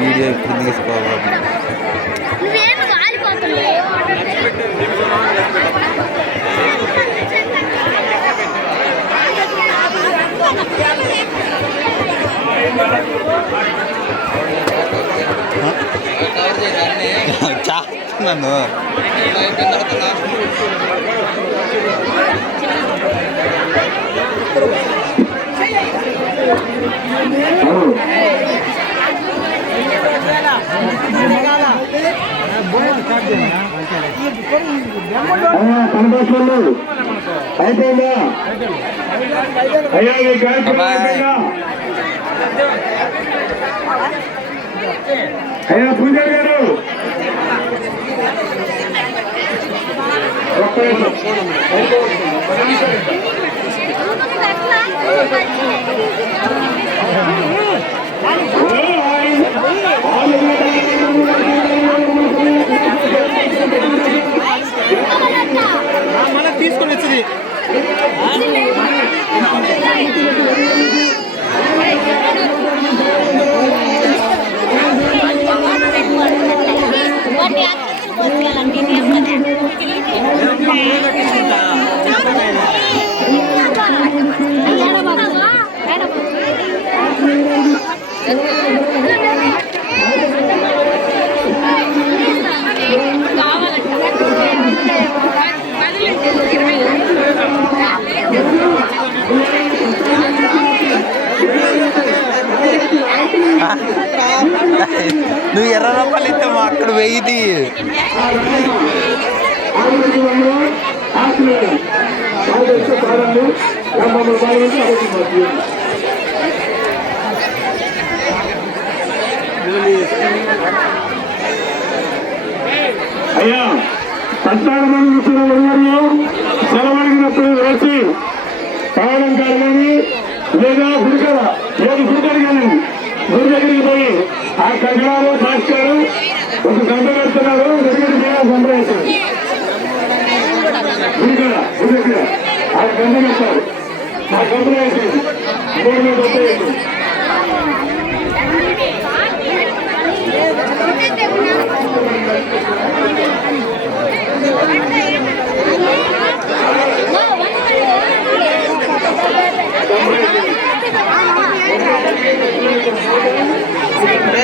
Video ఇప్పుడు తీసుకోవాలి. నన్ను అయిపోయిందా అయ్యా అయ్యా పూజారి గారు మనకు తీసుకొని వచ్చింది నువ్వు ఎర్ర రూపాయలు ఇస్తామా అక్కడ వెయ్యి అయ్యా 16 మంది సెలవడిగినప్పుడు వేసి కావడం కాదని లేదా గుడికడ ఏది గుడికడి కానీ గుడి దగ్గరికి పోయి ఆ కంకణాలు సాక్షాలు ఒక గంట పెడుతున్నారు గుడిగడి గంట వేశారు గుడికడ గుడి దగ్గర ఆ గంట పెట్టారు ఆ గంట వేసేది మూడు మీద వచ్చేది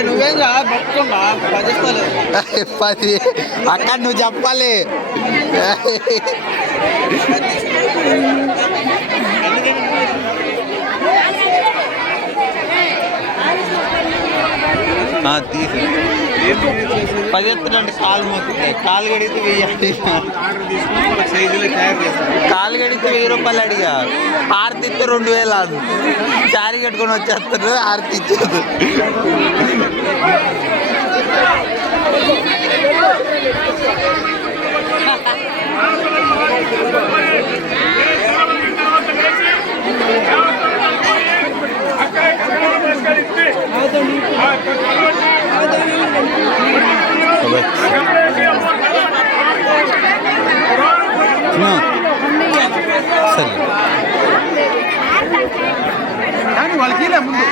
నువ్వేం పట్టుకోండా 10 ఇస్తాలే 10 అక్కడ నువ్వు చెప్పాలి. తీసి 10 ఎత్తునండి కాలు మొక్కుతాయి. కాలు గడిగితే 1000 కాలు గడిగితే 1000 రూపాయలు అడిగా. ఆరతి ఇస్తే 2000 చారీ కట్టుకొని వచ్చేస్తారు. ఆరతి ఇచ్చేది సరే కానీ వాళ్ళకి ముందు